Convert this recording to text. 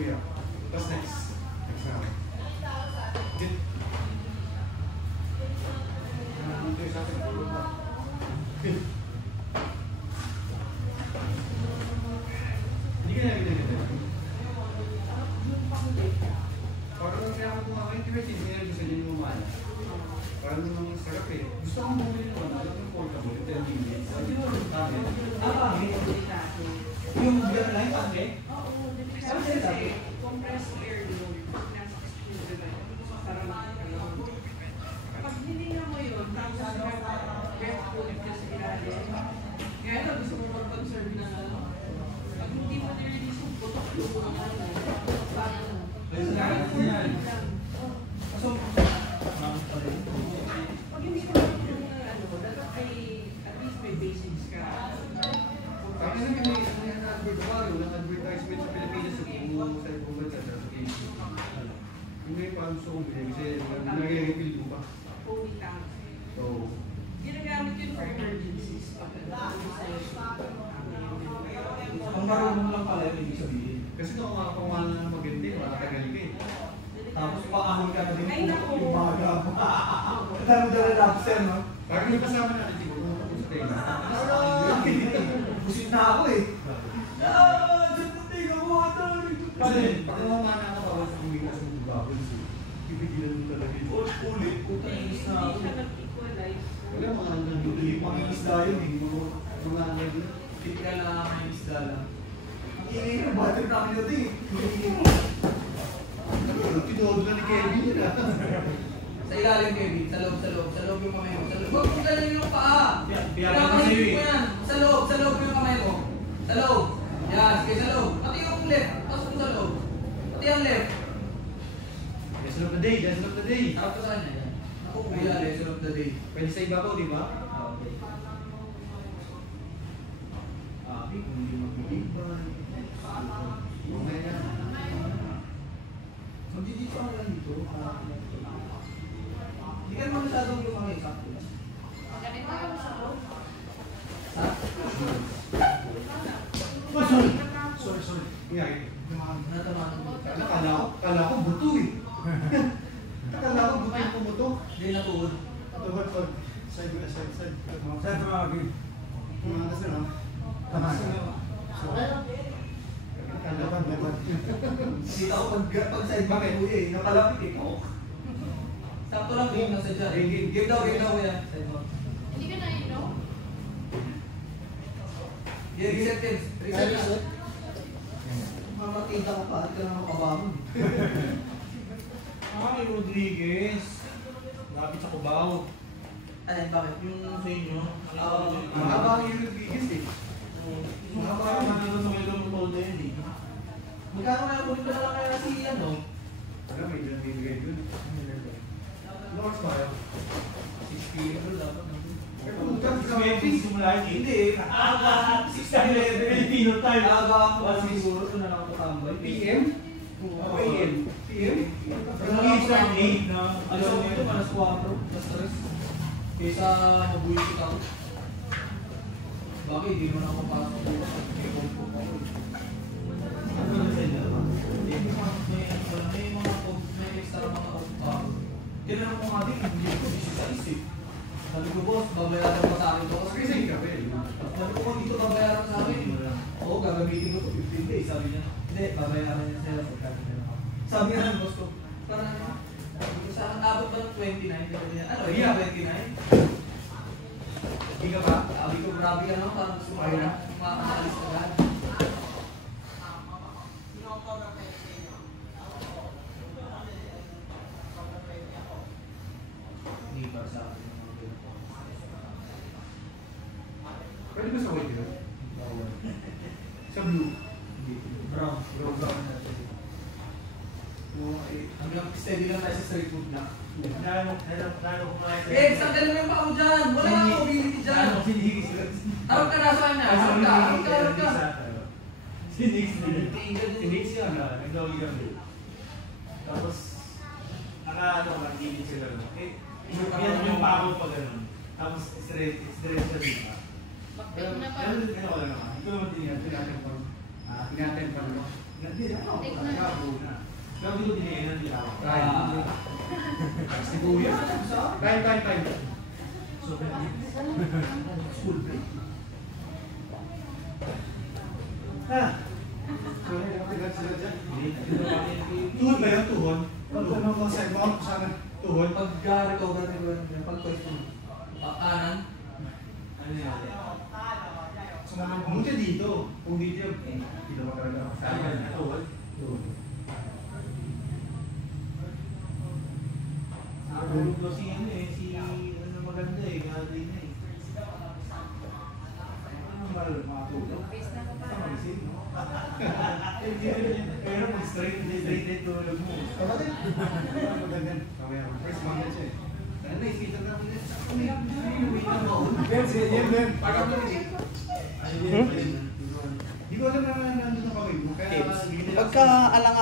Kuya. Tapos next. Next na. Dito. Dito yung sa akin. Hindi ka nakikita. Parang lang kaya ako kumakain, kasi hindi na gusto niyo lumana. Parang namang sarap eh. Gusto kong bumili naman, alam yung portable, 10 minutes. Hindi mo rin kami. Yung gano'n lang yung pangke? Oo, kasi compressed air yung nasa excuse diba? Parang pag hininga mo yun, tapos ref ulit ka sa ilalim. Kaya ito, gusto mo mag-conserve na pag hindi mo nirelease yung putok yung mga parang So, pag hindi mo dapat ay at least may basics ka. kami na may advertisement sa Pilipinas sa kung sa ibang bansa sa game. Yung may parang gusto kong bilhin kasi nag-refill ko pa. Fully tank. So, Ginagamit yun for emergencies. Ang marunong lang pala yung ibig sabihin. kasi kung mga pangalan na maganda, makatagal ka eh. Tapos paahon ka na din Ay, naku. yung baga mo. Alam mo dala lobster, no? Parang yung kasama natin, di ba? Kung sa tela. Busit na ako eh. Diyos na tiga mo, ito. Kasi, pag mamana ka pa, sa kumikas ng bubbles, pipigilan mo talaga yun. Ulit, puta yung isda ako. Hindi siya nag-equalize. Wala mga nandun. Mga isda yun eh. Mga nandun. Typical na mga isda lang. Ang ingay ng battery namin natin eh. Tinood na ni Kevin yun ah. Sa ilalim, Kevin. Sa loob yung kamay mo. Sa loob. Huwag mong galing yung paa. Biyakan mo sa'yo eh. Yan. Sa loob yung kamay mo. Sa loob. Yan, sige sa loob. Pati yung left. Tapos mo sa loob. Pati ang left. Lesson of the day, lesson of the day. Sarap ka sa kanya. Yan. Ako, kuya, lesson of the day. Pwede sa iba ko, di ba? Okay. Kung hindi mag-ibay. Okay na. Magdidito ka lang dito. Hindi ka naman masyadong lumaki. Sakto lang. Ganito yung sa loob. Ha? Oh, sorry. Sorry. Ingay. Natamaan ko. Kala ko buto eh. Kala ko buto yung pumuto. Hindi natuod. Side. Saan tumawagin? Mga nasa na. Tama. Dito ako pag side back eh, kuya eh. Nakalapit eh. Sakto lang game nasa dyan. Game daw kuya. Side back. Hindi ka na-inom? Yeah, reset. Reset. Mamakita ko pa at ka na makabangon. Ay, Rodriguez. Lapit sa Cubao. Ay, bakit? Yung sa inyo. Mahaba yung Rodriguez eh. Mahaba yung nandun sa Willow Mold na yun eh. Magkano kaya kunin ko na lang kaya si ano? Wala, may dyan bibigay dun. Lords ba yun? 6 p.m. dapat nandun. Simula yun eh. Hindi eh. Aga 6:11. Filipino time. Aga ako siguro ito na lang ako tambay. PM? PM? PM? Nag-iis na 8 na. Alam mo ito, malas 4, malas 3. Kaysa mabuisit ako. Bakit? Hindi mo na ako pasok. Ano na sa inyo? May extra mga tinanong ko nga din, hindi ko 16 eh. Sabi ko, boss, babayaran pa sa akin to. Kasi sa gabi. Sabi ko, dito babayaran sa akin. Oo, gagamitin ko to 15 days. Sabi niya, hindi, babayaran niya sila pagkakit na ako. Sabi nga ng boss ko, parang sa abot ba ng 29? Ano, Yeah. 29? Hindi ka ba? Sabi ko, grabe ka naman, parang gusto mo na makakalis ka lahat. Hindi pa sa akin. Pwede ba sa white yun? Sa blue? Brown. Brown. Hanggang steady lang tayo sa straight food na. Nalo kumain. Eh, sandali mo yung pao dyan! Wala kang mobility dyan! Tawag ka na sa kanya! Tawag ka! Si Nix din. Si Nix yan. Nag-doggy kami. Tapos, naka-ano ka, gilid sila. Eh, yan yung pako pa gano'n. Tapos, straight siya dito. Bakit na pa? Ganun din ako lang naman. Ito naman din yan, pinatang pang Tinatem pa naman. Hindi na ako. Kabo na. Pero hindi ko diniinan nila ako. Si Kuya. Time. So, School break. Sorry, nakikinig sila dyan. Tuhod ba yun? Tuhod? Ano mga side mo? Sana tuhod? Pag-recover ni pag-question. Kanan. ano yan? Kung siya dito. Kung dito yun, dito mo talaga. Tuhod? Tuhod. Tulog ko si ano eh, si ano maganda eh, galing na eh. Ano makatulog? Magising, no? Pero kung straight tulog mo. Kapatid. Maganda. First month siya eh. Ano na, isita na ako niya. Ben, sige, Ben. Pagkat mo rin. Hindi ko alam na nandun na kami. Pagka alangan